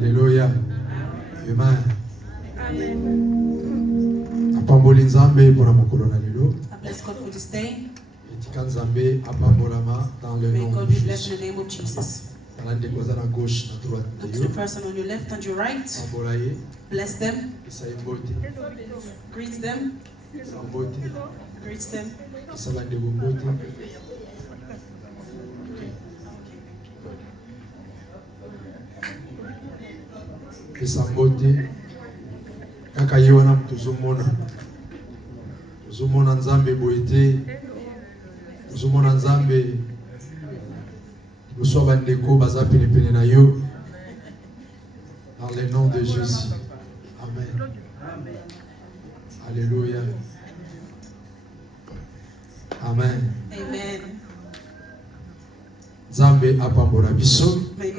Alléluia. Amen. Apamboli nzambe pour mokolo na lelo. I bless God for this day. Etika nzambe apambolama dans le May nom God de be blessed Jésus. in the name of Jesus. Talande koza na gauche na droite Look de to yo. the person on your left and your right. Pambola ye, Bless them. isa mbote. Greet them. Isa mbote. Greet them. Isa bande mbote. Isa mbote. Kaka ye wana tozomona. Tozomona nzambe boyete. Tozomona nzambe liboso bandeko baza penepene na yo. Dans le nom de Jésus. Amen. Alléluia. Amen. Amen. Nzambe apambola biso. May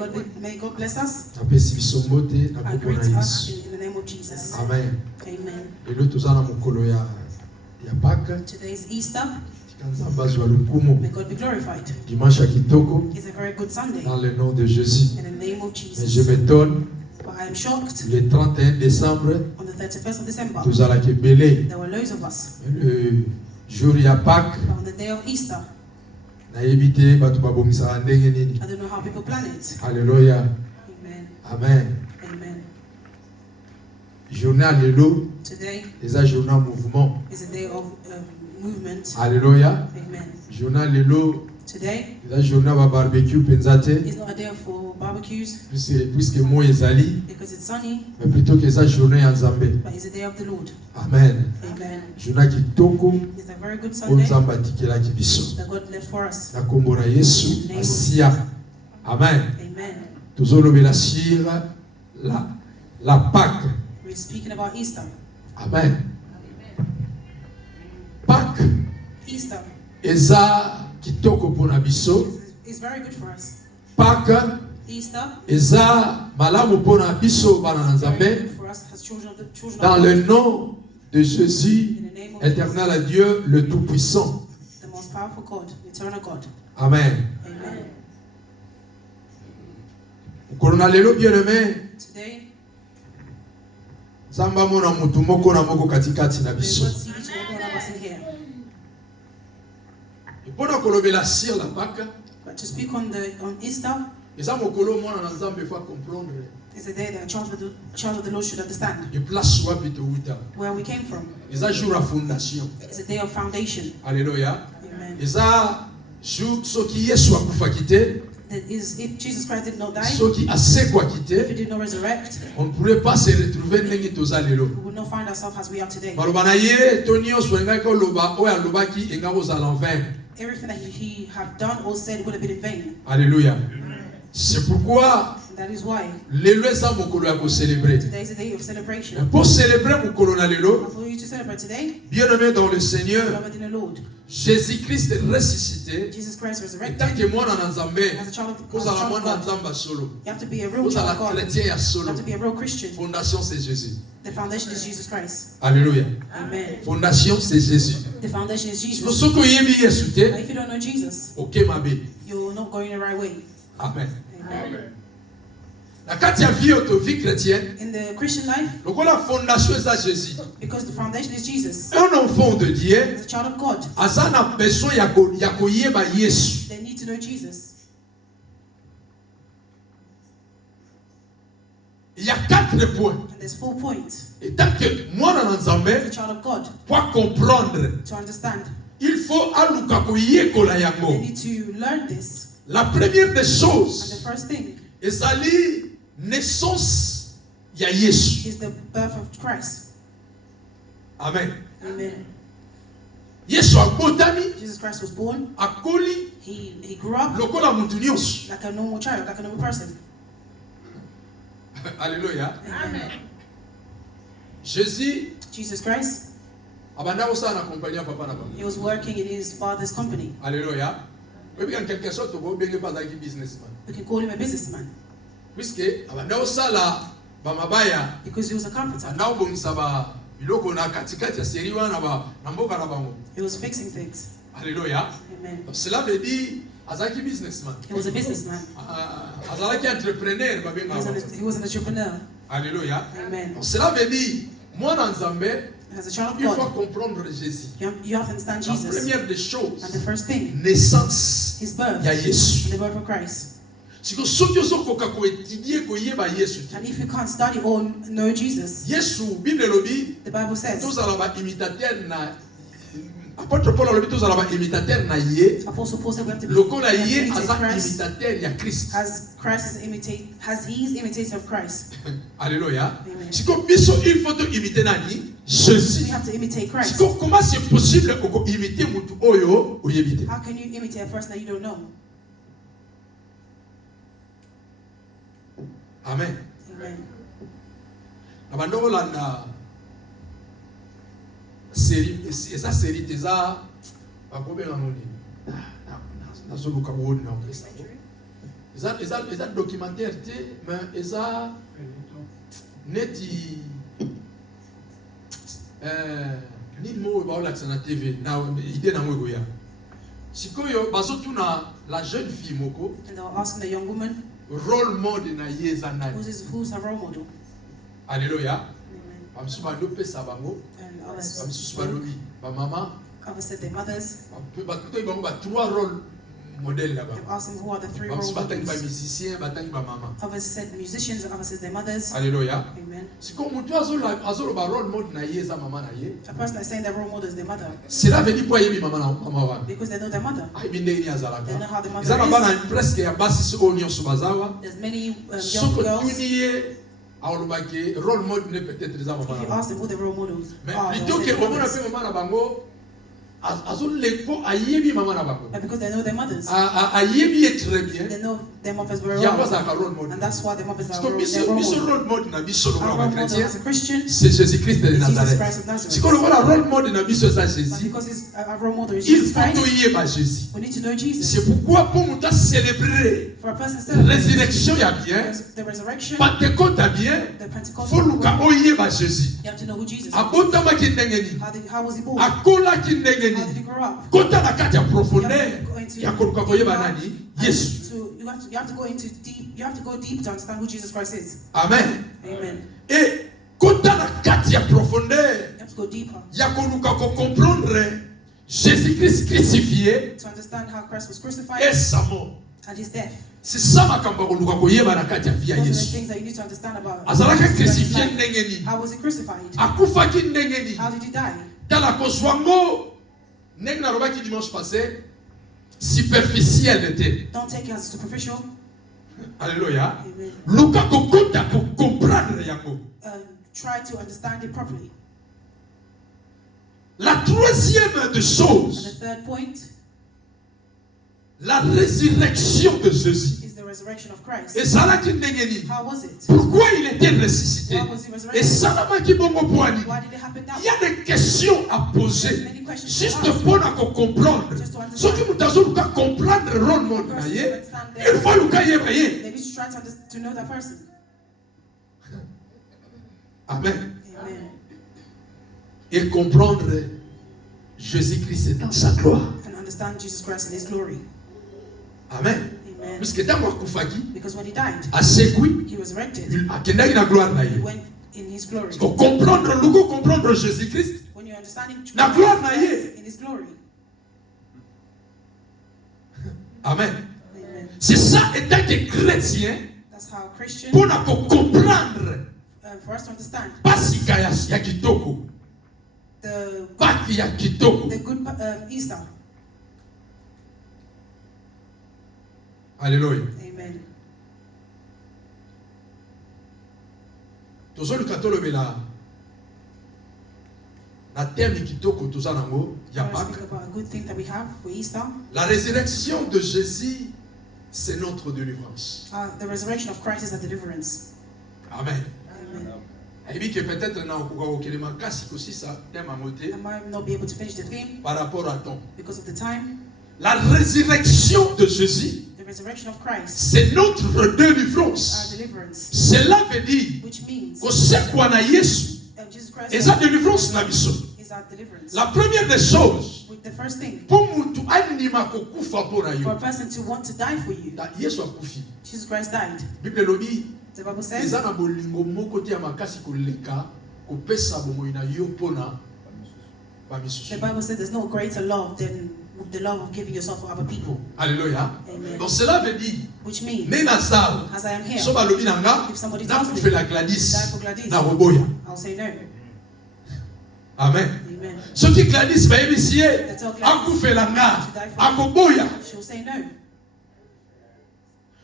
God bless us Apesi biso mbote na and kombo greet na us Yesu. in the name of Jesus. Amen. Amen. Lelo toza na mokolo ya Pâques. Today is Easter. Tika Nzambe azwa lokumu. May God be glorified. Dimanche ya kitoko. It's a very good Sunday. Dans le nom de Jésus. In the name of Mais je Jesus. m'étonne. But I am shocked. Le 31 décembre, On the 31st of December, tozalaki belé. there were loads of us. Le jour ya Pâques, But on the day of Easter, nayebi te bato babongisaka ndenge nini. I don't know how people plan it. Alléluia. Amen. Amen. Amen. Journée à lelo, Today eza journée en mouvement. is a day of movement. Alléluia. Amen. Journée à lelo, Today eza journée ba barbecue penza te. is not a day for barbecues Puisque moi ezali, because it's sunny, mais plutôt que eza journée ya Nzambe. but it's a day of the Lord. Amen. Amen. Journée kitoko, It's a very good o Sunday Nzambe atikelaki biso. that God left for us. Na kombo na Yesu, asia. Amen. Amen. Tozolobela sur la Pâques. We're speaking about Easter. Amen. Pâques Easter eza kitoko mpona biso. is very good for us. Pâques Easter eza malamu mpona biso bana na is very Nzambe. good for us as children of Dans God. le nom de Jésus, In the name of éternel à Jesus, Dieu, le Tout-Puissant. the most powerful God, eternal God. Amen. Amen. Mokolo na lelo bien-aimé, Today, Nzambe amona mutu moko na moko katikati na may biso. God see each and every one of us in here. Mpona kolobela sur la Pâques, But to speak on Easter eza mokolo mwana na Nzambe faut comprendre is a day that a child of the Lord should understand de place wapi touta. where we came from. Eza jour à fondation. It's a day of foundation. Alléluia. Amen. Eza jour soki Yesu akufaki te, That is, if Jesus Christ did not die, soki asekwaki if te, he did not resurrect, on ne pourrait pas se retrouver ndenge toza lelo. we would not find ourselves as we are today. Baloba na ye to nyonso engaki oloba oyo alobaki engaki kozala en vain. Everything that he have done or said would have been in vain. Alléluia. C'est pourquoi And that is why lelo eza mokolo ya kocélébrer. today is a day of celebration. Pour célébrer mokolo na lelo, And for you to celebrate today, bien-aimé dans le Seigneur, beloved in the Lord, Jésus-Christ ressuscité, Jesus Christ et tant resurrected. que mwana na Nzambe, As a child of kozala mwana na God, Nzambe solo, you have to be a real child kozala of God. chrétien ya You solo. have to be a real Christian. Fondation c'est Jésus. The foundation is Jesus Christ. Alléluia. Amen. Fondation c'est Jésus. The foundation is Jesus. Soki oyebi Yesu But te, if you don't know Jesus, oke mabe. you're not going the right way. Amen. Amen. Na kati ya vie oto vie chrétienne, In the Christian life, lokola fondation eza Jésus. because the foundation is Jesus, Un enfant de Dieu as a child of God, aza na besoin ya koyeba Yesu. they need to know Jesus. Il y a 4 points. And there's 4 points. Et tant que mwana na As Nzambe a child of God, pour comprendre, to understand, il faut aluka koyekola they yango. need to learn this. La première des And the choses, first thing ezali naissance ya Yesu. is the birth of Christ. Amen. Amen. Yesu abotami, Jesus Christ was born. akoli He grew up lokola mutu nyonso. like a normal child, like a normal person. Alléluia. Amen. Jésus Jesus Christ, abanda kosala na compagnie ya papa na bango. he was working in his father's company. Alléluia. Oyebi en quelque sorte obenge pas azalaki businessman. We can call him a businessman Puisque abanda kosala bamabaya, because he was a carpenter. abanda kobongisa biloko na katikati ya seri wana na mboka na bango. He was fixing things. Alléluia. Amen. Donc cela veut dire azalaki businessman. He was a businessman. Azalaki entrepreneur babenga. He was an entrepreneur. Alléluia. Amen. Cela veut dire mwana nzambe As a child of il faut God, comprendre Jésus. you have to understand La Jesus. première des choses, And the first thing, naissance his birth, ya Yesu. the birth of Christ. Siko soki ozokoka koétudier koyeba Yesu te. And if you can't study or know Jesus, Yesu Bible elobi the Bible says, tozala ba imitateur na apôtre Paul alobi tozala ba imitateur na ye Apostle Paul said we have to be lokola we have to ye imitate aza Christ imitateur ya Christ. as he is imitator of Christ. Alléluia. Amen. Siko biso il faut to imiter nani? Jésus. We have to imitate Christ. Siko comment c'est possible oko imiter mutu oyo oyebi te? How can you imitate a person that you don't know? Amen. Amen. Na bandoko landa série eza série teza bakobenga noni nazoluka woni na opesa eza documentaire te mais eza neti nini moko baolakisa na TV na ide nango ekoya sikoyo bazotuna la jeune fille moko And they were asking the young woman, role model na ye eza nani. who's her role model? Alléluia. Amen. Bamisusu balopesa bango And others bamisusu balobi bamama said their mothers. batoyi bango ba trois rôle modèle na They bango. asked them who are the three role Bamisusu batangi ba models. musicien batangi ba mama. Others said musicians, and others said their mothers. Alléluia. Amen. Siko mutu azoloba role model na ye eza mama na ye. A person that's saying their role model is their mother Cela veut dire po ayebi mama wana. because they know their mother. Ayebi ndenge nini They know azalaka. how the mother Eza na bana is. presque ya basi oyo nyonso bazawa. There's many young Soko girls. tuni ye aolobaki role model ne peut-être eza mama If you na ask them who their role models mais are, they'll plutôt say que their omona mothers. pe mama na bango azoleko ayebi mama na bango. But because they know their mothers, Ayebi ye très bien. they know their mothers very Yango well. azalaka role model. And that's why their mothers are Siko their role biso model. role model na biso Our lokola role ba model chrétien as a Christian c'est Jésus-Christ de is Jesus Nazareth. Christ of Nazareth. Siko lokola role model na biso eza But Jésus. because our role model is Il Jesus faut Christ, toyeba Jésus. we need to know Jesus. C'est pourquoi pour nous célébrer For a person to celebrate résurrection ya bien, the resurrection, Pentecôte ya bien, the Pentecost, faut luka oyeba Jésus. you have to know who Jesus is. Abotamaki ndenge nini? How was he born? Akolaki ndenge How did he nini? grow up? Kota na kati ya You profondeur have to go into ya koluka koyeba nani? Yesu. you have to go into deep. You have to go deep to understand who Jesus Christ is. Amen. Amen. Et kota na kati ya profondeur You have to go deeper ya koluka ko comprendre Jésus-Christ crucifié to understand how Christ was crucified et sa mort. and his death. C'est ça makambo koluka koyeba na kati ya vie ya Those are the Yesu. things that you need to understand about. Azalaka Jesus Christ's crucifié life. ndenge nini? How was he crucified? Akufaki ndenge nini? How did he die? Tala kozwango ndenge nalobaki dimanche passé superficiel était. Don't take it as superficial. Alléluia. Amen. Luka kokota ko comprendre yango. Try to understand it properly. La troisième des And choses, the third point la résurrection de Jésus. is the resurrection of Christ. Et ça là qui ndenge nini? How was it? Pourquoi il était ressuscité? Why was he Et resurrected? ça là qui bongo poani. Why did it happen now? Il y a des questions à poser. Many questions Juste to ask. pour comprendre. Ce qui nous a comprendre le rôle monde, First, to il understand their faut le cahier. They need to try to know that person. Amen. Amen. Et comprendre Jésus-Christ dans sa gloire. And understand Jesus Christ in his glory. Amen. Amen. Puisque tant qu'on kufaki, Because when he died, à sekui, he resurrected. il a kendaki na gloire na He ye. went in his glory. Pour comprendre, nous comprendre Jésus-Christ, When you're understanding La gloire na ye. in his glory. amen. Amen. C'est ça étant que chrétien, That's how Christian, pour nous comprendre, for us to understand pas si kaya ya kitoko, the pas ki ya kitoko. good Easter. Alléluia. Amen. Tozoluka tolobela na terme kitoko toza nango ya I want to Pâques. speak about a good thing that we have for Easter. La résurrection de Jésus, c'est notre délivrance. The resurrection of Christ is a deliverance. Amen. Amen. Et bien que peut-être na okokele makasi kosi sa thème à moté I might not be able to finish the theme par rapport à ton. because of the time. La résurrection de Jésus, The resurrection of Christ, c'est notre our délivrance. deliverance, Cela veut dire which means que c'est quoi na Yesu Jesus Christ et sa délivrance na biso. is our deliverance. La première des choses, With the the first thing. Pour mutu anima kokufa pona For yo. a person to want to die for you. Yesu akufi. Jesus Christ died. Bible lobi. The Bible says. Eza na bolingo moko te ya makasi koleka kopesa bomoi na yo pona ba misusu. The Bible says there's no greater love than the love of giving yourself for other people. Alléluia. Amen. Donc cela veut dire, which means, as I am here, so balobi nanga, if somebody na tells me, fait la Gladys, die for Gladys, na roboya. I'll say no. Amen. Amen. Ce qui Gladys va ébicier, They tell Gladys akoufe langa, to die for akoboya. she'll say no.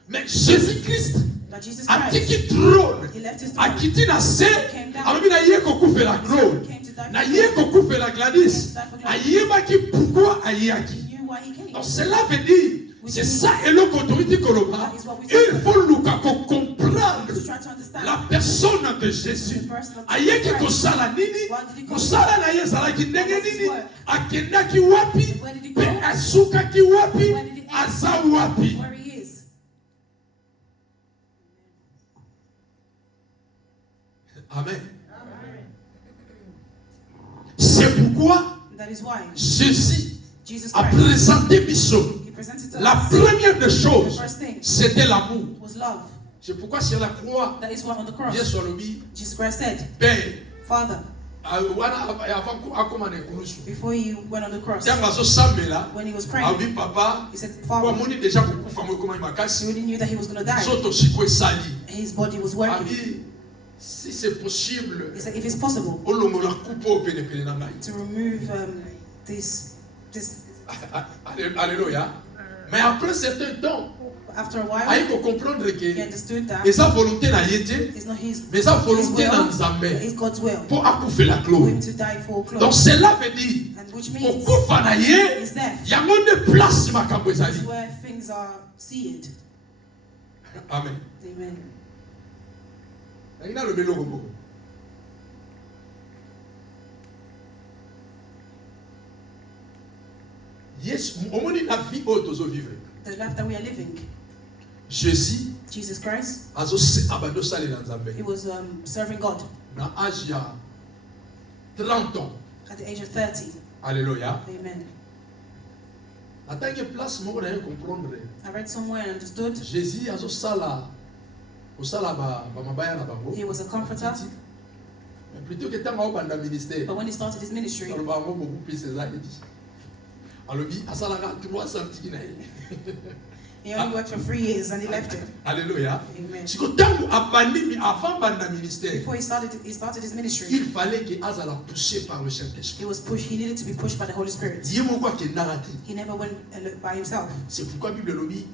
Mais Jésus-Christ But Jesus a Christ, tiki trône, he left his a throne, quitté na se, came down, alobi na ye kokoufe la trône, came to die na for ye you. kokoufe la Gladys, He ayebaki pourquoi ayaki. knew why he came. Donc cela veut dire, c'est ça et le autorité Koloba, il faut nous comprendre To try to understand la personne de Jésus. the person of Ayeki Jesus Christ. kosala nini, What did he come? kosala na ye ezalaki ndenge nini, akendaki wapi, Where did he pe go? asukaki wapi, Where did he end? aza wapi. Where he is. Amen. C'est pourquoi That is why Jésus Jesus a Christ, présenté Bissot. he presented to La us première des the choses, first thing c'était l'amour. was love. C'est pourquoi sur la croix, That is why on the cross, Yesu alobi, Jesus Christ said, Père, Father, avant akoma na ekulusu. before he went on the cross, Ntango azosambela, when he was praying, abi papa, he said, po Father, amoni déjà kokufa mo ekoma he makasi, already knew that he was going to die. soto siko esali. His body was working. Abi, si c'est possible, He said, if it's possible olongola kupo pene na ngai. to remove this, Alléluia. Mais après un certain temps, after a while, il faut comprendre he que understood that et sa volonté na yete, it's not his mais sa his volonté will, na but Nzambe it's God's will pour akoufer la for clone. him to die for Donc clothes. cela veut dire And which means kokufa na ye, his death yango nde place makambo is ezali. where things are seated. Amen. Amen. Ngina lobelo kombo. Yes, omoni la vie oyo tozo vivre. The life that we are living, Jésus Jesus Christ, abando sale na Nzambe. he was serving God Na âge ya 30 ans. at the age of 30. Alléluia. Amen. Atanke place moko na ye comprendre. I read somewhere and understood Jésus azosala osala ba mabaya na bango. he was a comforter, Mais plutôt que tango obanda ministère. but when he started his ministry, Aloba bango beaucoup plus ezali. Alobi asalaka 3 centimes na ye. he only worked for 3 years and he left it. Alléluia. Amen. Siko tango abandi avant banda ministère. Before he started his ministry, Il fallait que azala poussé par le Saint-Esprit. he needed to be pushed by the Holy Spirit. Dieu moko akendaka te. He never went by himself. C'est pourquoi la Bible lobi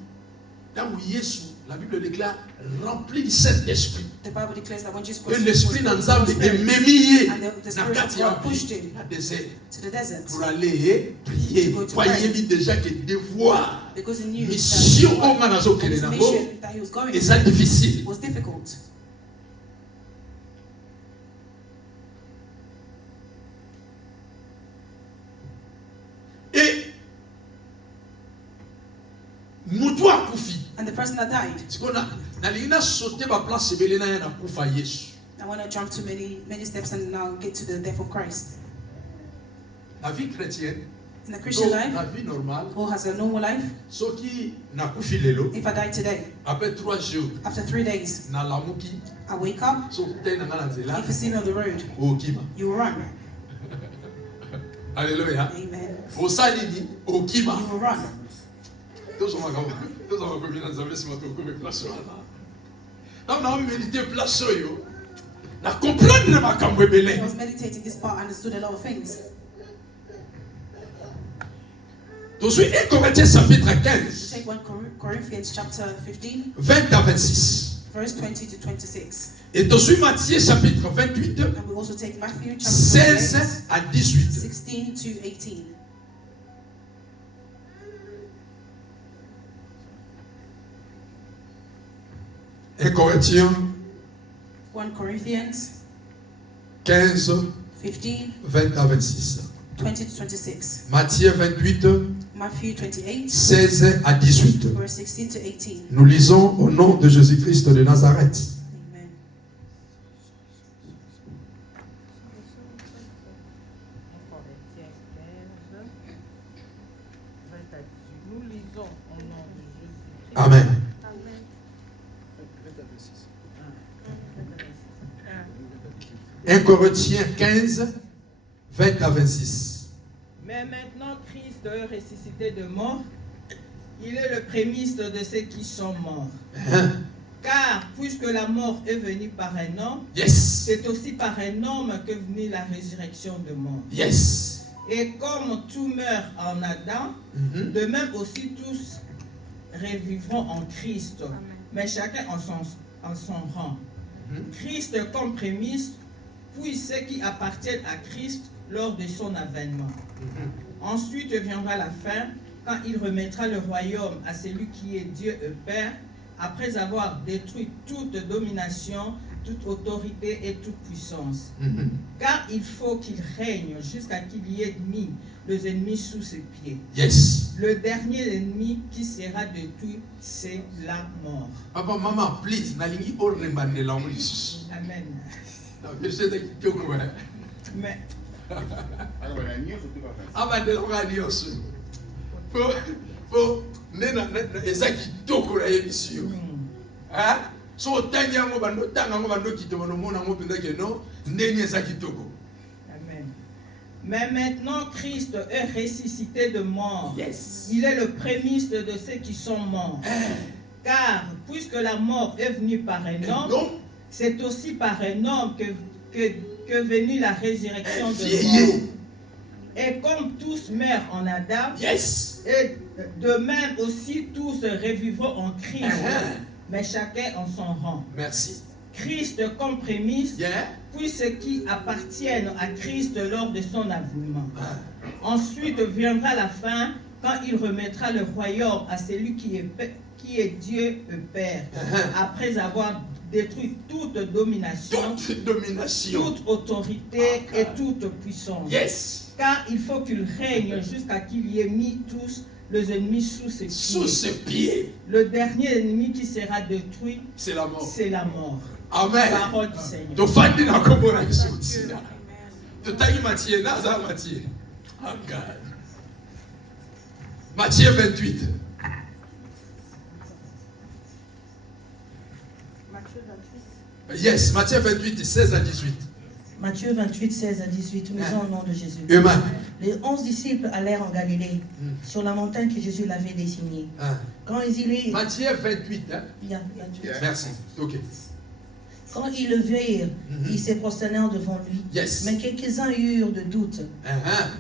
tango Yesu, la Bible déclare rempli du Saint-Esprit. The Bible declares that when Jesus Que was l'esprit filled with d'Anzambe the est Spirit, memé ye and the na Spirit of kati ya God pushed him na désert to the desert pour aller prier. To go to Kwa pray. yebi déjà que devoir because he knew mission that onga nazokende his nango mission that he was going eza difficile. was difficult. Et mutu akufi. And the person that died, Siko nalingi nasote ba place ebele na ye na kufa Yesu. I want to jump to many steps and now get to the death of Christ. La vie chrétienne, In the Christian donc, life, la vie normale, who has a normal life, soki nakufi lelo, if I die today, après 3 jours, after 3 days, nalamuki, I wake up, so te na nga na nzela, if you see me on the road, okima. you will run. Alléluia. Amen. Osali ni okima. You will run. Tozama komina nzambe sima tokome place wana. Na na méditer place oyo. Na comprendre makambo I ebele. was meditating this part and understood a lot of things. Tozwi 1 Corinthiens chapitre 15, Take 1 Corinthians chapter 15, 20 à 26. verse 20 to 26. Et tozwi Matthieu chapitre 28, And we also take Matthew chapter 16 28, à 18. 16 to 18. Et Corinthiens 1 Corinthians 15, 15, 20 à 26. 20 to 26. Matthieu 28, Matthew 28, 16 à 18. verse 16 to 18. Nous lisons au nom de Jésus-Christ de Nazareth. Amen. 1 Corinthiens 15, 20 à 26. Mais maintenant, Christ est ressuscité de mort. Il est le prémisse de ceux qui sont morts. Car puisque la mort est venue par un homme, Yes. c'est aussi par un homme qu'est venue la résurrection de mort. Yes. Et comme tout meurt en Adam, de même aussi tous revivront en Christ, mais chacun en son rang. Christ comme prémisse, puis ceux qui appartiennent à Christ lors de son avènement. Ensuite viendra la fin, quand il remettra le royaume à celui qui est Dieu et Père, après avoir détruit toute domination, toute autorité et toute puissance. Car il faut qu'il règne jusqu'à qu'il y ait mis les ennemis sous ses pieds. Yes. Le dernier ennemi qui sera détruit, c'est la mort. Papa, maman, please, nalingi orembane la moulis. Amen. Mais Abande la moulis. Po nena ezaki toko la émission. Hein? So tanya ngo bando tanga ngo bando kitoko no mona ngo pinda ke no ndeni ezaki toko. Amen. Mais maintenant Christ est ressuscité de mort. Yes. Il est le prémisse de ceux qui sont morts. Car puisque la mort est venue par un homme, c'est aussi par un homme que venue la résurrection de mort. Et comme tous meurent en Adam, Yes. et de même aussi tous revivront en Christ, mais chacun en son rang. Merci. Christ comme prémisse, Yeah. puis ceux qui appartiennent à Christ lors de son avènement. Ensuite viendra la fin, quand il remettra le royaume à celui qui est Dieu et Père, après avoir détruit toute domination, toute autorité et toute puissance. Yes. Car il faut qu'il règne jusqu'à qu'il y ait mis tous les ennemis sous ses pieds. Sous ses pieds. Le dernier ennemi qui sera détruit, c'est la mort. C'est la mort. Amen. Parole du Seigneur. To fandi na kombo na Yesu. To tayi Matthieu na za Matthieu. Oh God. Matthieu 28. Yes, Matthieu 28, 16 à 18. Matthieu 28, 16 à 18, lisons au nom de Jésus. Amen. Les 11 disciples allèrent en Galilée, sur la montagne que Jésus l'avait désignée. Quand ils y Matthieu 28, hein? Merci. Ok. Quand ils le virent, ils se prosternèrent devant lui. Yes. Mais quelques-uns eurent de doutes.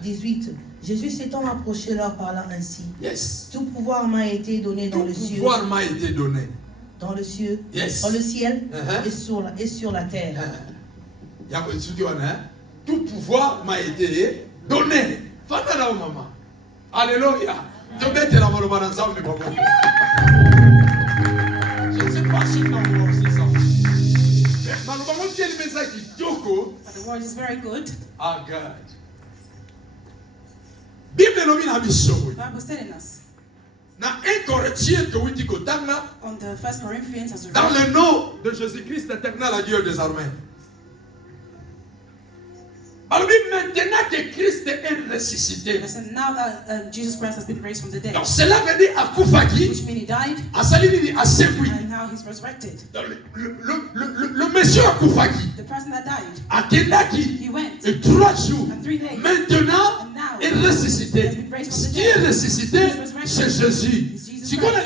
18. Jésus s'étant approché leur parlant ainsi. Yes. Tout pouvoir m'a été donné dans le ciel. Tout pouvoir m'a été donné. Dans le ciel, Yes. dans le ciel et sur la terre. Tout pouvoir m'a été donné. Fata maman. Alléluia. Je vais te la maman ensemble, je ne sais pas si tu as c'est ça. But the word is very good. Ah, God. Bible nomi na mission. The Bible is telling us Na 1 Corinthiens que witi kotanga on the 1 Corinthians as dans le nom de Jésus-Christ éternel à Dieu des armées. Alors maintenant que Christ est ressuscité. Listen, now that Jesus Christ has been raised from the dead, Donc cela veut dire à Koufaki, which means he died, à Salini, à Sekui. and now he's resurrected. Le monsieur à Koufaki, The person that died, à Kendaki, he went, et 3 jours. and 3 days, Maintenant, and now est ressuscité. Ce qui est ressuscité, c'est Jésus. Si on a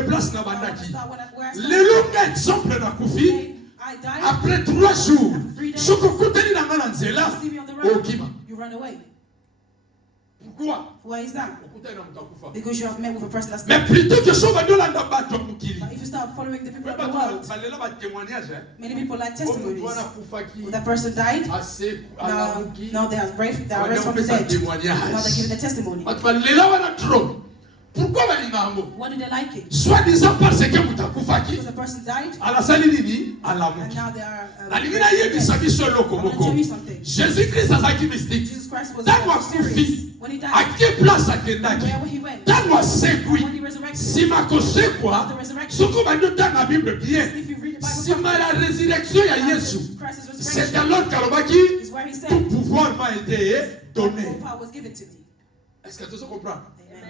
une place dans Bandaki, le long exemple dans Koufi, I died, après 3 jours, ce que vous avez dans la Nzela, see me on the au road, Kima. you run away. Pourquoi? Why is that? But Because you have met with a person that's mais dead. plutôt que ce que dans battre Mukili. But if you start following the people of the world, many people like testimonies. When that person died, now they have raised from the dead. Now they're giving a testimony. Pourquoi balingango? What did they like it? Soit disant parce que mutakufaki, Because the person died, à la salle nini, à la and muki. now they are. La limina yebi sabi solo I want to komoko. tell you something. Jésus-Christ a zaki mystique. Jesus Christ was Tango serious. akufi. When he À died, quelle place a kendaki? where he went, Tango sekui. when he resurrected, Si makosekwa, soko bando tanga Bible bien. if you read the Si Bible, ma la résurrection ya Yesu. Christ's C'est resurrection alors Kalobaki, is where he tout said, pouvoir m'a été donné. all power was given to me. Est-ce que tu comprends? Amen.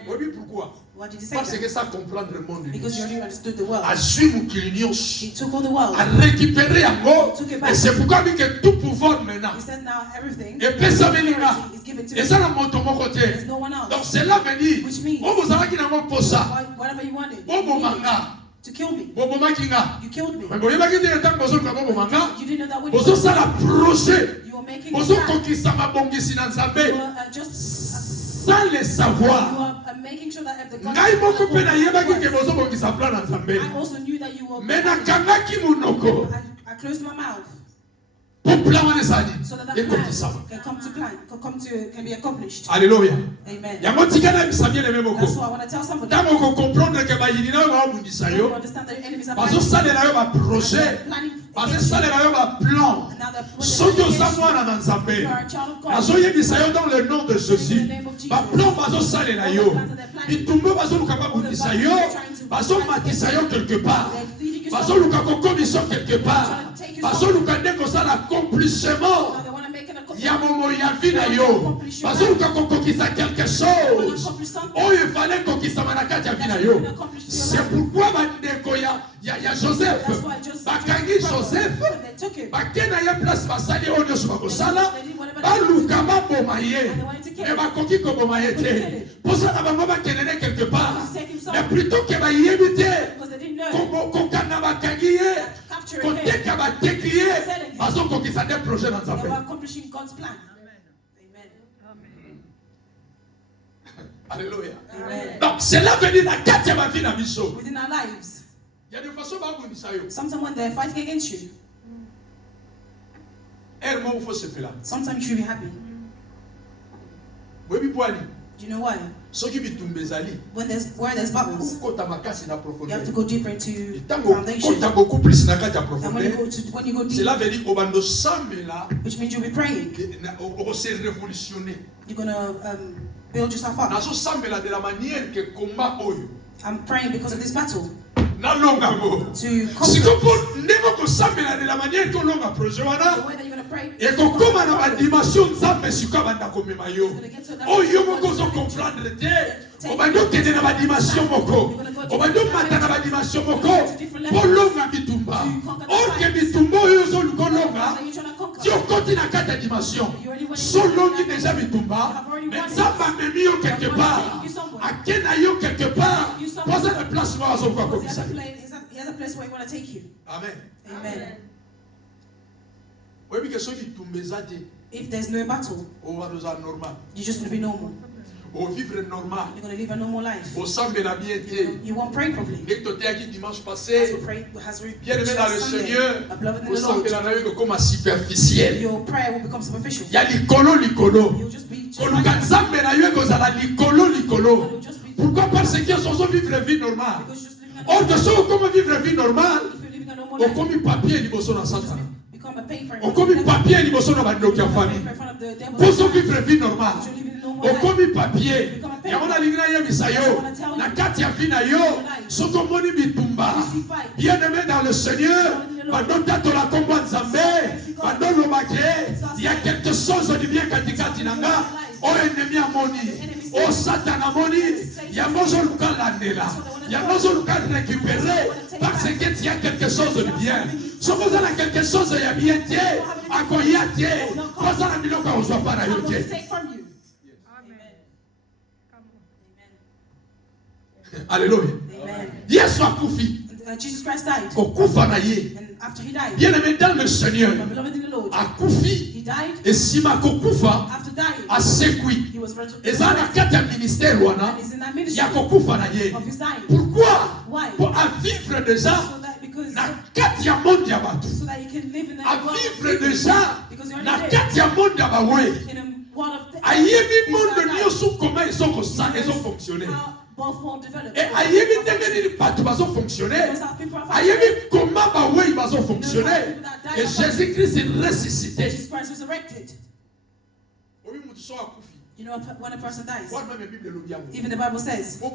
Oui, pourquoi? Why did he say Parce that? que ça comprendre le monde. Because you already understood the world. He took all the world. Récupérer encore. Took it back. Et c'est pourquoi il dit que tout pouvoir maintenant. He said now everything. Et puis ça veut dire is given to et ça n'a mon côté. There's no one else. Donc cela veut dire. Which means. Oh vous avez qui n'a pas ça. Whatever you wanted. Oh manga. To kill me. You killed me. Mais vous avez dit que tant que vous manga. You didn't know that when Vous ça la projet. you were making Vous conquista ma bongisi dans Zambé. Sans le savoir. Making sure that the God I also knew that you were. I closed my mouth. So that plan can be accomplished. Alléluia. Amen. That's why I want to tell somebody. You understand that your enemies are planning. Plan. Soki osamwana na Nzambe. Nazoyebisa yo dans le nom de Jésus. Ba plan bazosalela yo. Bitumba bazoluka babundisa yo. Bazomatisa yo quelque part. Bazoluka kokomisa quelque part. Bazoluka ndeko sala accomplissement. Ya momo ya vie na yo. Bazoluka kokokisa quelque chose. Oh il fallait kokisa manakati ya vie na yo. C'est pourquoi bandeko ya Joseph. Bakangi Joseph. Bakena ya place basali oyo so bakosala. Baluka baboma ye. Mais bakoki koboma ye te. Posa na bango bakenene quelque part. Mais plutôt que bayebi te. Kokana bakangi ye. Koteka bateki ye. Bazokokisa des projets dans Nzambe. Alléluia. Donc cela veut dire la kati ya ma vie na biso. Within our lives. Il y a des façons babundisa yo. Sometimes when they're fighting against you. Sometimes you should be happy. Do you know why? Where there's bubbles, you have to go deeper into foundation. And when you go deeper, which means you'll be praying. You're going to build yourself up. I'm praying because of this battle. To si de la manière que l'on a projet et qu'on comme à la dimension Nzambe sika banda komema yo oyo moko zo comprendre te obando kende na ba dimension moko obando mata na ba dimension moko polonga bitumba orke bitumba yo zo lukolonga ti okoti na kata dimension solongi déjà bitumba mais ça va me yo quelque part akena yo quelque part poser la place moi zo kwa komisa. He has a place where he want to take you. Amen. Amen. If there's no battle, you're just going to be normal. You're going to live a normal life. You won't pray properly. As we prayed Sunday, beloved in the Lord, your prayer will become superficial. You'll just be Pourquoi? Parce qu'ils sont vivre la vie normale. Or de ceux comment vivre la vie normale, on comme papier liboso na Satan. On comme papier liboso na bandoki ya famille. Pour ceux vivre la vie normale, on comme papier. Et on a l'igna ya misayo. Na kati ya vie na yo, soko moni bitumba. Bien-aimé dans le Seigneur, pendant tato la combat Nzambe, pendant le maquet, il y a quelque chose de bien katikati nanga. Oh ennemi amoni, oh Satan amoni, ya mozo luka landela. Il y a besoin de récupérer parce qu'il y a quelque chose de bien. Si vous avez quelque chose de bien, à quoi il y a Dieu, vous avez mis le cas où je ne vois pas la Dieu. Alléluia. Yes, Jesus Christ died. And after he died, bien aimé dans le Seigneur, a Koufi, et si ma Koufa a sécuit, et ça n'a qu'à ministère, il y a Koufa. Pourquoi? Pour vivre déjà na kati ya monde ya bato. A vivre déjà na kati ya monde ya bawe. Ayebi monde nyoso comment ils ont fonctionné. Et ayebi ndenge bato bazo fonctionner. Ayebi comment bawe bazo fonctionner. Et Jésus-Christ est ressuscité. You know, when a person dies, even the Bible says, for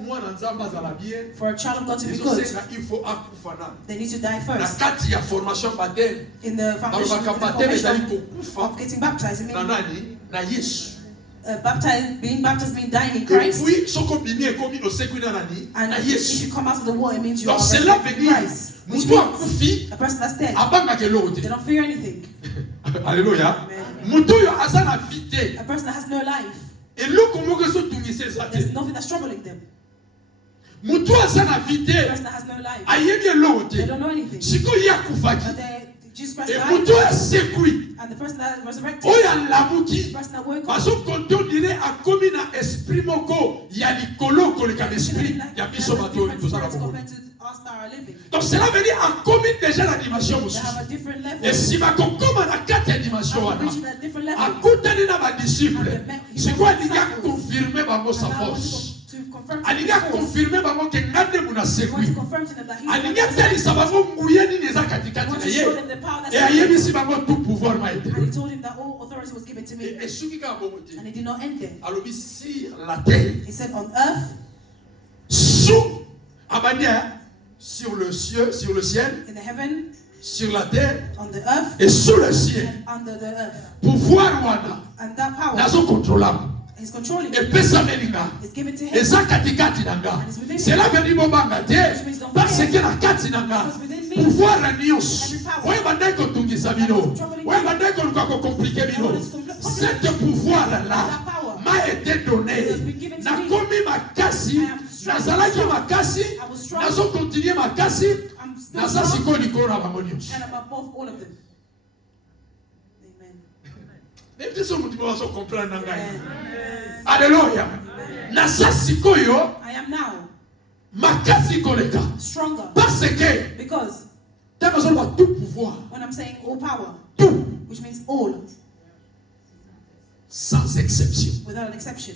a child of God to be good, they need to die first. In the foundation of getting baptized, being baptized means dying in Christ. Et puis, ce qu'on binit est commis au séculaire And if you come out of the water, it means you donc are cela resurrected veut in dire, Christ. nous Which devons means confier a person that's dead, à banga que l'eau. they don't fear anything. Alléluia. Mutu yo azana vite. A person that has no life, Et l'eau comment que so tungise zate. there's nothing that's troubling them. Mutu azana vite. A person that has no life, Ayebi l'eau they te. don't know anything. Siko ya kufaki. But Jesus Christ Et died, mutu asekui. and the person that resurrected, Oya the lamuki. person that woke up, Parce que on dirait a commis na esprit moko ya likolo ko le kam esprit ya biso bato different to sala spirits ko. compared to us that are living. Donc cela veut dire a commis déjà la dimension They aussi. have a different level. Et si ma kokoma na kati ya dimension After wana. reaching that different level, Akutani na ba disciple. C'est quoi diga confirmer bango sa and now force. to confirm to Alinga them confirmer bango ke ngande muna he wants sekui. to confirm to them that he's Alinga the telisa bango nguye nini eza He katikati wants na to show ye. them the power that's Et in him. ayebisi bango tout pouvoir ma été. And he told him that all authority was given to me. Et soki ka bongo te. And it did not end there. Alobi sur la terre. He said, on earth, Sous abania sur le ciel, in the heaven, sur la terre on the earth, et sous le ciel. and under the earth. Pouvoir wana And that power nazo contrôlable. is controlling Et him. pesa melinga. It's given to him. Eza katikati nanga. Cela veut dire bobanga te. Parce que na kati nanga. Pouvoir na nyonso. Oye bandai ko tungisa bino. Oye bandai ko luka ko compliquer bino. Cet pouvoir là m'a été donné. Na komi makasi. Nazalaki makasi. Nazo continuer makasi. I'm still Naza strong, siko likolo na bango nyonso. and I'm above all of them. Amen. Même si on peut pas comprendre nanga. Amen. Alléluia. Naza sikoyo I am now makasi koleka. stronger Parce que because tu as besoin de tout pouvoir, when I'm saying all power, tout, which means all, sans exception. without an exception,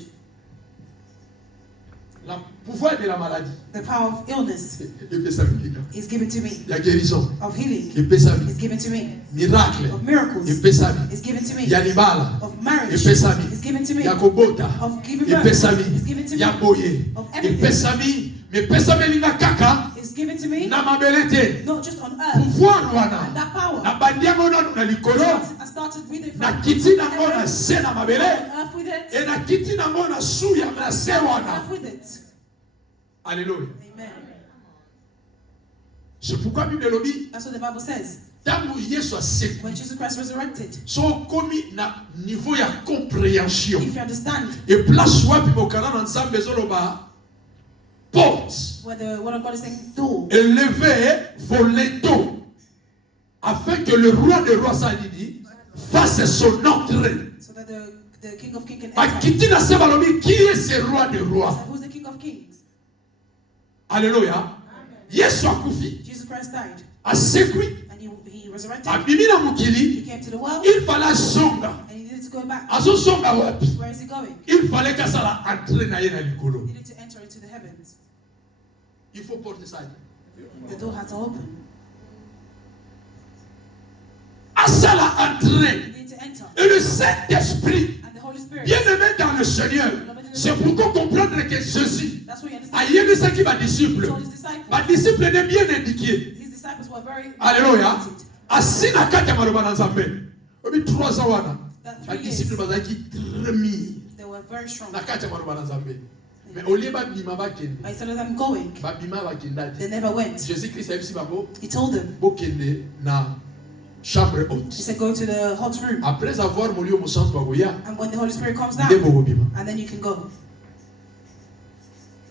Le pouvoir de la maladie, the power of illness il peut s'appliquer. is given to me, La guérison, of healing il peut is s'appliquer. given to me, Miracle, of il miracles peut s'appliquer. is given to me, Il y a libala, of il marriage peut s'appliquer. is given to me, Il y a kobota, of giving il peut birth s'appliquer. is given to Il y a me, boye, of il peut everything s'appliquer. Mais peut s'appliquer na kaka, is given to me, na mabelete. not just on earth, Pouvoir wana, and that power. na bandiango na likolo, I started with it na from kiti nango na se na on mabele, earth with it, et na kiti nango na suya na se on wana. earth with it. Alléluia. Amen. C'est pourquoi Bible lobby, That's what the Bible says. tangu Yesu aseku, When Jesus Christ resurrected, so komi na niveau ya compréhension. if you understand Et place wapi bokana na nzambe zoloba porte what the word of God is saying, do, élevez vos linteaux afin que le roi des rois Salini fasse son entrée. so that the King of Kings can A enter. kiti na se balobi, qui est ce roi des So rois? who's the King of Kings? Alléluia. Yesu akufi, Jesus Christ died, asekui, and he resurrected. abimi na He mukili, came to the world, il fallait songa. and he needed to go back. Azosonga wapi? Where is he going? Il fallait que ça la entre na ye na likolo. He needed to enter into the heavens. Il faut porter ça. The door had to open. À la entrée. He needed to enter. Et le Saint-Esprit, And the Holy Spirit. bien aimé dans le Seigneur, c'est pour qu'on comprenne que Jésus That's what he understood. a yémi ça qui va disciple. He told his disciples. Ma disciple est bien indiqué. His disciples were very Alléluia. educated. Assis na kati ya maloba na Nzambe. Obi 3 ans wana. That Ma 3 disciple years, bazaki tremi they were very strong. na kati ya maloba na Nzambe. Mais au lieu ba bima ba kende. But instead of them going, Ba bima ba kendati. they never went. Jésus Christ a dit babo He told them, bo kende na chambre he haute. said, go to the hot room. Après avoir moli au sens bagoya, And when the Holy Spirit comes nde down, bo bima. and then you can go.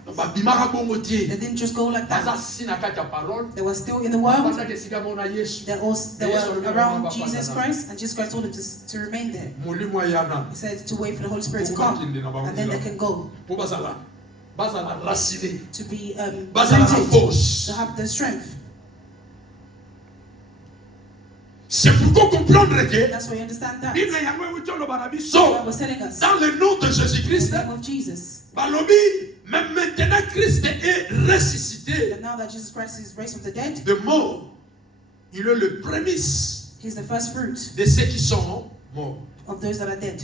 Ba bima ka bongo tie. They didn't just go like Baza that. si na kati ya parole. They were still in the world. Baza ke sika mona Yesu. They were around Jesus Christ, and Jesus Christ told them to remain there. Molimo yana. He said to wait for the Holy Spirit to come, and then they can go Po bazala. Bazala racine. to be Bazala na rooted, force. to have the strength. C'est pour qu'on comprenne que That's why you understand that. Bible yango utolo barabi God so was telling us dans le nom de in Jésus-Christ. the name of Jesus. Balobi, même maintenant Christ est ressuscité That now that Jesus Christ is raised from the dead, de mort, il est le prémisse He's the first fruit de ceux qui sont morts. of those that are dead.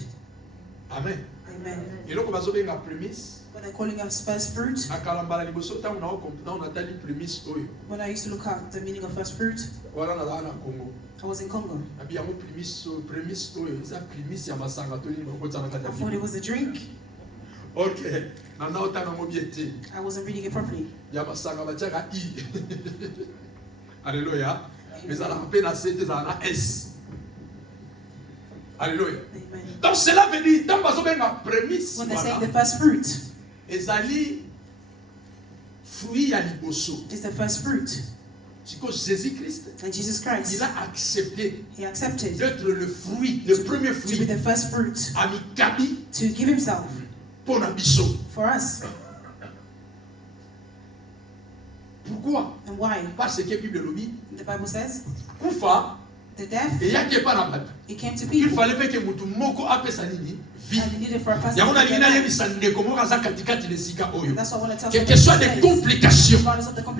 Amen. Amen. Et donc on va sauver la prémisse. When they're calling us first fruit. When I used to look at the meaning of first fruit, I was in Congo. I thought it was a drink. Okay. I wasn't reading it properly. Alléluia. Alléluia. Donc cela veut dire, tant que ma prémisse, when they say the first fruit, ezali fruit ya liboso. It's the first fruit. Jésus-Christ, and Jesus Christ, il a accepté d'être le fruit, le premier fruit, to be the first fruit, to give himself for us. Pourquoi? And why? Parce que the Bible says, kufa, the death, it came to people. Il fallait que mutu moko apesa nini vie. That's what I want to tell quelles que soient les complications,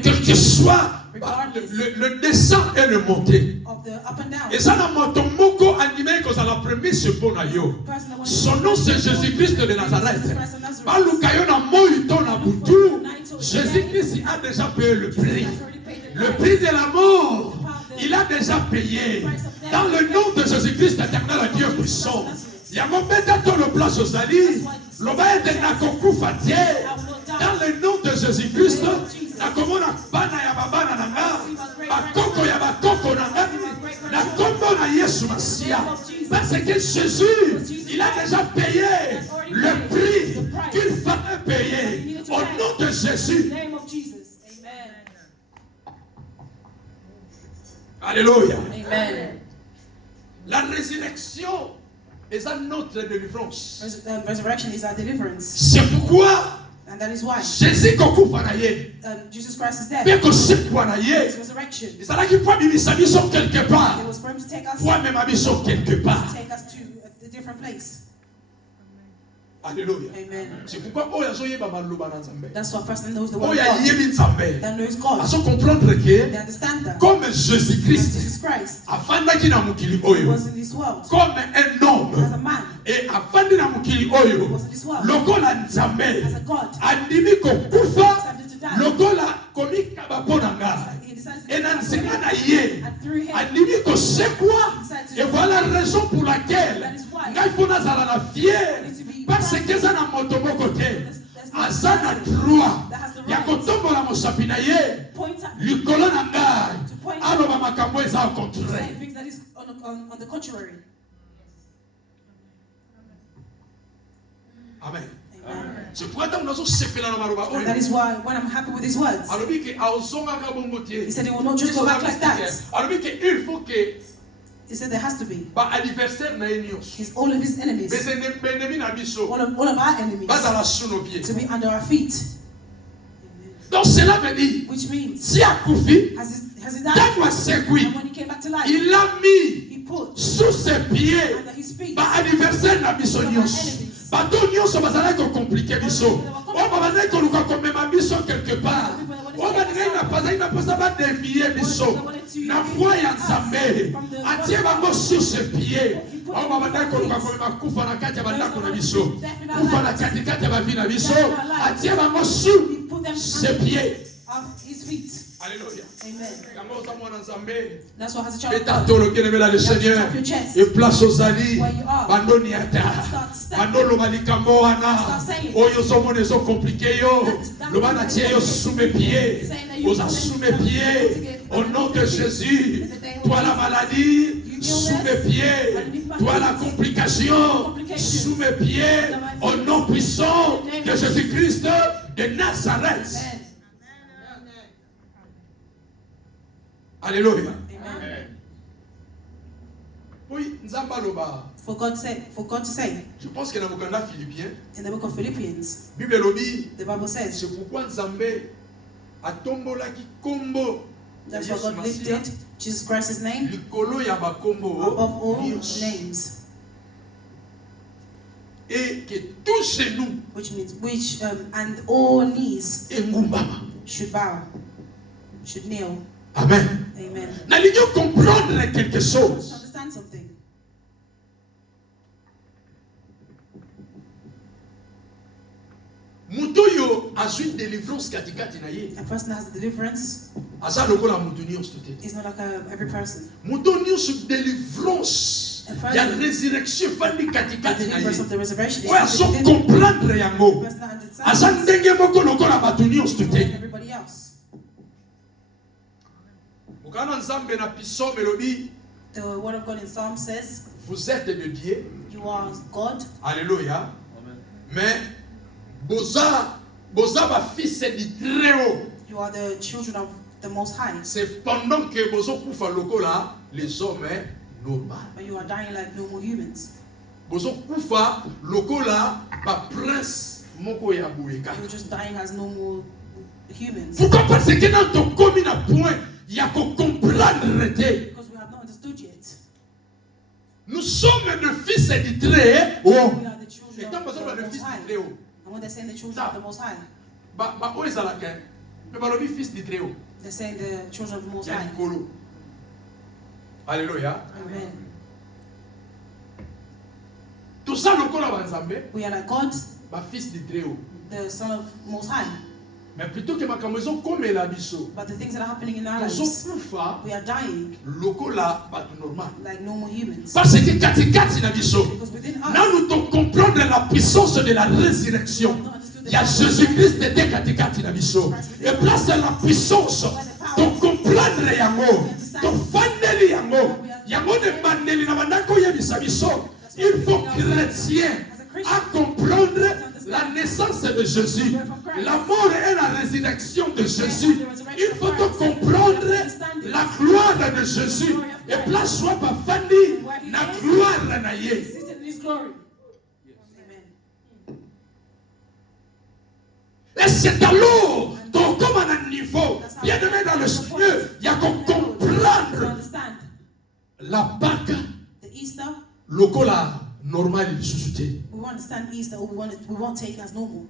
quel que soit le descend et le monter. Et ça la moto moko animé que ça la première se pose à yo. Son nom c'est Jésus-Christ de Nazareth. Balukayo na moito na butu. Jésus-Christ a déjà payé le prix. Le prix de la mort, il a déjà payé. Dans le nom de Jésus-Christ, l'éternel Dieu puissant. Il y a mon bête dans le place aux alliés. L'obéit de Nakokufa Dieu. Dans le nom de Jésus-Christ, Nakomona Bana Yababana Nanga. Bakoko Yabakoko Nanga. Nakomona Yesu Masia. Parce que Jésus, il a déjà payé le prix qu'il fallait payer. Au nom de Jésus. Alléluia. Amen. La résurrection est notre délivrance. Resurrection is our deliverance. C'est pourquoi and that is why Jésus Jesus Christ is dead. Bien que c'est quoi His resurrection. Et ça là qui peut bimisa biso quelque part. It was for him to take us. Pour même biso quelque part. Take us to a different place. Alléluia. Amen. C'est pourquoi that's why first knows the word of God. That knows God. Parce qu'on comprendre que they understand that. Comme Jésus-Christ afandaki na mukili oyo was in this world. Comme un homme as a man. Et afandi na mukili oyo lokola nzambe andimi kokufa lokola komika bapona ngai et na nzinga na ye andimi kosekwa. Et voilà la raison pour laquelle ngai faut nazala na fier parce que ça na moto moko te aza na droit ya kotombola mosapi na ye likolo na ngai aloba makambo eza au contraire. On the contrary. Amen. And that is why when I'm happy with his words, he said it will not just go back like that. He said there has to be all of his enemies, all of our enemies, to be under our feet. Donc cela veut dire, which means, si Akufi, has he quand died? when he came back to life, il a mis he put sous ses pieds under his feet adversaire na biso nyonso. Bato nyonso bazala ko compliquer biso. O bazala ko luka ko mema biso quelque part. O bazala na pas ba dévier biso. Na foi ya Nzambe. Atie bango sur ses pieds. O bazala ko luka ko mema kufa na kati ya bandako na biso. Kufa na kati kati ya bavi na biso. Atie bango sur ses pieds. Of his feet. Alléluia. Amen. That's what has a child. Le Seigneur et place aux alliés. Bandoni ata. Bandolo malikambo ana. Oyo somo ne so compliqué yo. Le bana tie yo sous mes pieds. Aux sous mes pieds. Au nom de Jésus. Toi la maladie sous mes pieds. Toi la complication sous mes pieds. Au nom puissant de Jésus-Christ de Nazareth. Alléluia. Amen. Oui, for God to say. Je pense que dans le Canada philippien, in the book of Philippians, the Bible says, c'est pourquoi Nzambe a tombolaki kombo. That's why God lifted Jesus Christ's name above all names. Et que tout genou, which and all knees should bow, should kneel. Amen. Amen. N'allez-vous comprendre quelque chose? Understand something. Mutu Ensuite, délivrance katikati na ye. A person has deliverance. Asa lokola mutu nyonso te. It's not like every person. Mutu nyonso délivrance. Il y a résurrection fandi katikati na ye. Oya so comprendre yango. Asa ndenge moko lokola batu nyonso te. Everybody else. Mukana nzambe na piso melobi. The word of God in Psalm says, vous êtes de Dieu. You are God. Alléluia. Mais boza ba fils du très haut. You are the children of the Most High. C'est pendant que bozo kufa lokola les hommes normal. But you are dying like normal humans. Bozo kufa lokola ba prince moko ya bueka. You're just dying as normal humans. Pourquoi? Parce que dans ton commun à point, il y a qu'on comprendre. Because we have not understood yet. Nous sommes le fils du très haut. We are the children Et tant besoin of le the fils Most du High. très haut. And when they're saying the children of the Most High, Ba o ezalaka. Mais ba lobi fils du très haut. they're saying the children of the Most Ya High. likolo. Alléluia. Amen. Tout ça lokola banzambe. We are like God, Ba fils du très haut. the Son of Most High. Mais plutôt que makambo comme la biso. But the things that are happening in our lives, Kufa we are dying lokola batu normal. like normal humans. Parce que katikati na biso. Because within us, Là nous devons comprendre la puissance de la résurrection. Il y a Jésus-Christ de katikati na biso. Et place la puissance. Ton comprendre yango. Ton fandeli yango. Yango de mandeli na bandako yebisa biso. Il faut chrétien à comprendre la naissance de Jésus, la mort et la résurrection de Jésus. Il faut comprendre la gloire de Jésus. Et place soit pas fandi la gloire na ye. Et c'est alors, donc comme à un niveau, bien aimé dans le Seigneur, il y a qu'on comprendre la Pâque, le cola normal et suscité. We understand Easter, we won't take it as normal.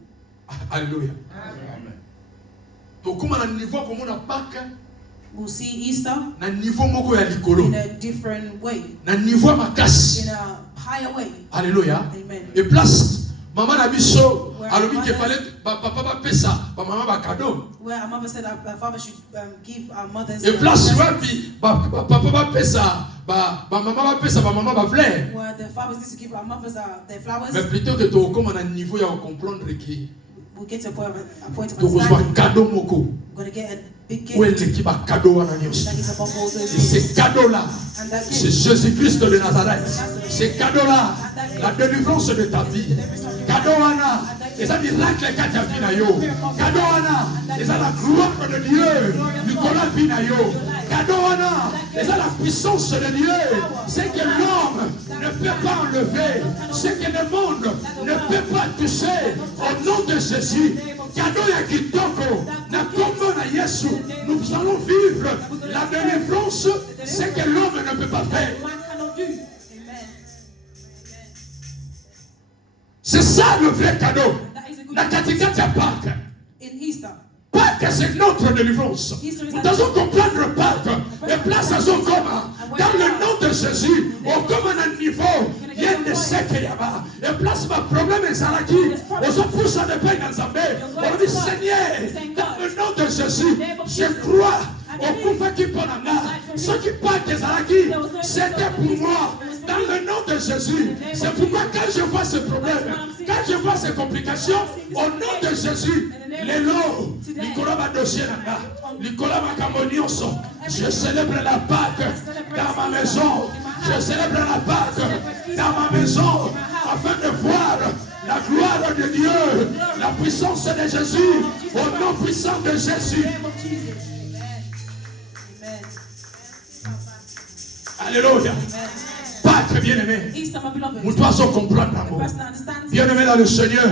Alléluia. Donc comme à un niveau comme on a Pâque, we'll see Easter na niveau moko ya likolo, in a different way, na niveau makasi. in a higher way. Alléluia. Amen. Et place maman na biso alobi ke fallait papa ba pesa ba maman ba cadeau. Where our mother said our father should give our mothers. Et place wapi papa ba pesa ba maman ba pesa ba maman ba fleur. Where the fathers need to give our mothers their flowers. Mais plutôt que to comme na niveau ya comprendre que We'll get to a point of to understanding. cadeau moko. We're going to get a big gift. Où est qui ba cadeau wana nyos. That is above all those Et ces gifts. cadeaux là, And that c'est gift, Jésus-Christ de Nazareth. Ces cadeaux là, la délivrance de ta vie. Cadeau wana, et ça miracle quand tu as vu na yo. Cadeau wana, et ça la gloire de Dieu. Nicolas Vinayo. Cadeau wana, et ça la puissance de Dieu. C'est que l'homme ne peut pas enlever. C'est que le monde ne peut pas toucher. Au nom de Jésus. Cadeau ya kitoko. Na kombo na Yesu. Nous allons vivre la délivrance. C'est que l'homme ne peut pas faire. man cannot do. Amen. C'est ça le vrai cadeau. That is a good La katikati ya Pâques. in Easter. Pâques, c'est notre délivrance. Nous devons comprendre Pâques. Et place à son commun. Dans le nom de Jésus, au commun niveau, il y a des secs là-bas. Et place ma problème est Zalaki. On se pousse à des pays dans Zambé. On dit Seigneur, dans le nom de Jésus, je crois au Koufa qui Ponanga. Ceux qui partent des Zalaki, c'était pour moi. Dans le nom de Jésus. C'est pourquoi quand je vois ce problème, quand je vois ces complications, au nom de Jésus, les lots, Nicolas Badossier, Nicolas Macamonioso, je célèbre la Pâque dans ma maison. Je célèbre la Pâque dans ma maison afin de voir la gloire de Dieu, la puissance de Jésus, au nom puissant de Jésus. Alléluia. Pâques, bien-aimé. Easter, my beloved. Nous devons comprendre l'amour. Bien-aimé dans le Seigneur,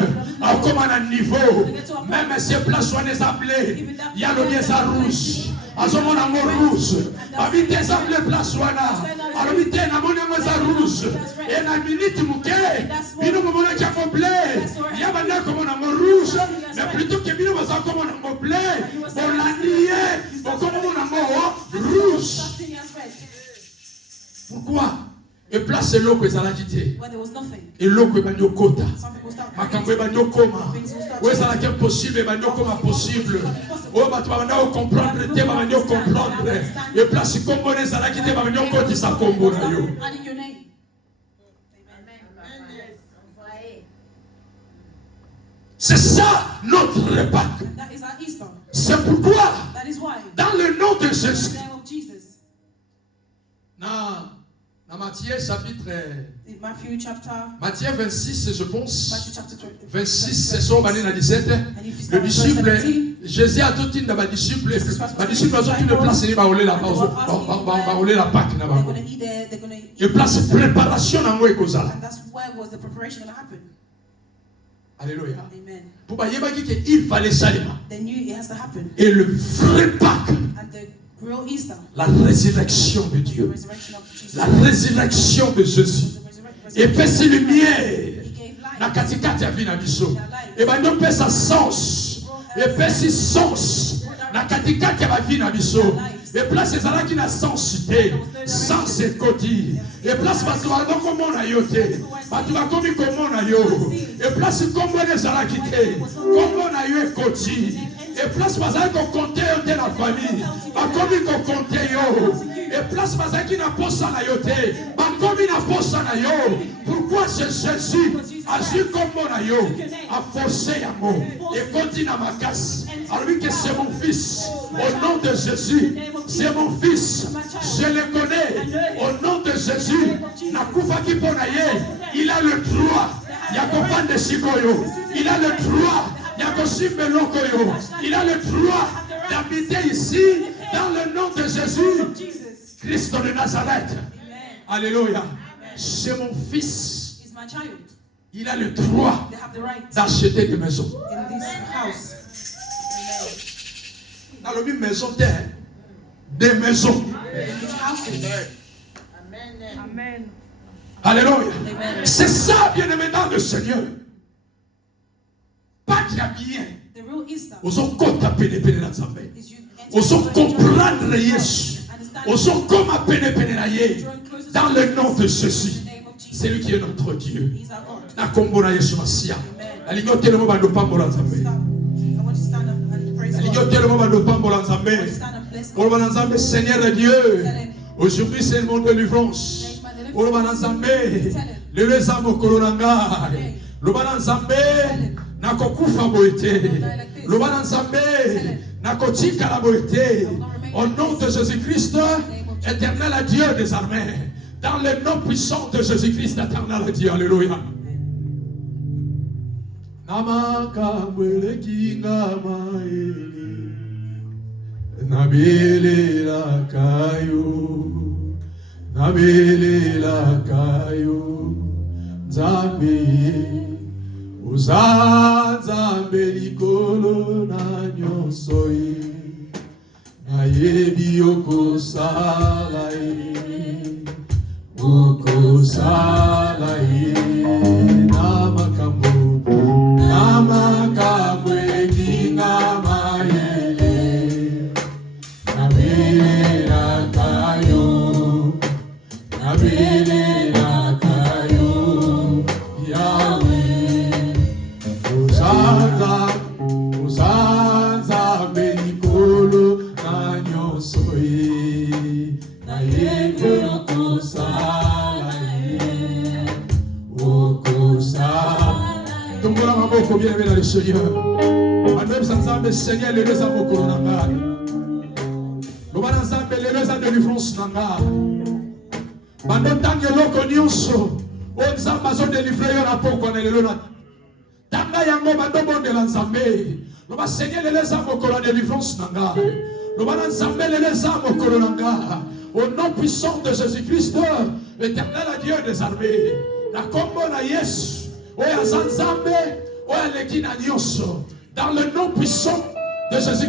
comme à un niveau, même si place soit des appelés, il y a le liaison rouge. À ce moment amour rouge. Habiter des appelés place soit là. Alors, il y a un rouge. Et la minute mouquet, il nous a déjà complet. Il y a maintenant comme un amour rouge. Mais plutôt que nous avons comme un amour blé, on l'a nié, comme un amour rouge. Pourquoi? Et place l'eau que ça l'a quitté. Where there was nothing. Et l'eau que banyo kota. Some people start Makambo banyo koma. Où ça l'a possible banyo koma possible. Oh bah tu vas banyo comprendre te banyo comprendre. Et place combo les ça l'a quitté banyo koti sa combo na yo. Adding your name. C'est ça notre Pâques. That is our Easter. C'est pourquoi That is why. dans le nom de Jésus. In the name of Jesus. Dans Matthieu chapitre In Matthew chapter. Matthieu 26, je pense. Matthew chapter 26, c'est son année 17. Le disciple, Jésus a tout dit dans ma disciple. Ma disciple a tout une place et va rouler la Pâques. Et place préparation dans moi et cause. And that's where was the preparation going to happen. Alléluia. Amen. Pour il fallait ça. They knew it has to happen. Et le vrai Pâques. And the real Easter. La résurrection de Dieu. La résurrection de Jésus. Et puis c'est lumière. Na katikati ya vina biso. Et ben nous pèse sa sens. Et puis c'est sens. Na katikati ya vina biso. Et place ces ala qui na sensité, sans écoti. Et place parce que va comment na yote. Ba tu vas comme comment na yo. Et place comment les ala quitté. Comment na yo écoti. Et place parce qu'on compte de la famille. Ba comme qu'on compte yo. Et place parce qu'il n'a pas ça na yote. Ba comme il n'a pas ça na yo. Pourquoi c'est Jésus a su comme mon aïe a forcé à moi et continue à ma casse. Alors lui que c'est mon fils. Au nom de Jésus, c'est mon fils. Je le connais. Au nom de Jésus, il a le droit. Il a le droit. Il a le droit d'habiter ici dans le nom de Jésus, Christ de Nazareth. Alléluia. C'est mon fils. Il a le droit d'acheter des maisons. Dans le même maison terre, des maisons. Amen. Alléluia. C'est ça, bien-aimé dans le Seigneur. Pas qu'il y a bien. Aux autres comptes à peine dans sa main. Aux autres comprendre Jésus. Aux autres comme à peine dans le nom de Jésus. C'est lui qui est notre Dieu. Na kombo na Yesu Masia. Alinyote le mobando pambo la Nzambe. Alinyote le mobando pambo la Nzambe. Pour le Nzambe, Seigneur de Dieu. Aujourd'hui c'est le monde de délivrance. Pour le Nzambe, le lezamo kolonanga. Le Nzambe na kokufa boite. Le Nzambe na kotika la boite. Au nom de Jésus-Christ, éternel à Dieu des armées. Dans le nom puissant de Jésus-Christ, éternel à Dieu. Alléluia. Namaka mwele kinga maeli Nabele la kayo Nzambe Uzanzambe likolo na nyosoi Nayebi okosala okosala namakambo ekinga mayele nabele kayo Yahweh uzanza belikolo na nyonso nayebi okosala Tombola maboko bien dans le Seigneur. Madame Sanzambe Seigneur le leza mokolo na ngai. Loba Nzambe le leza délivrance na ngai. Bando tange loko nyonso o Nzambe azo délivrer yo na poko na lelo na. Tanga yango bando bondela Nzambe. Loba Seigneur le leza mokolo na délivrance na ngai. Loba Nzambe le leza mokolo na ngai. Au nom puissant de Jésus-Christ, l'éternel à Dieu des armées. La combo na Yesu. Oya Zanzambe, oya Lekina Nyonso. Dans le nom puissant de Jésus.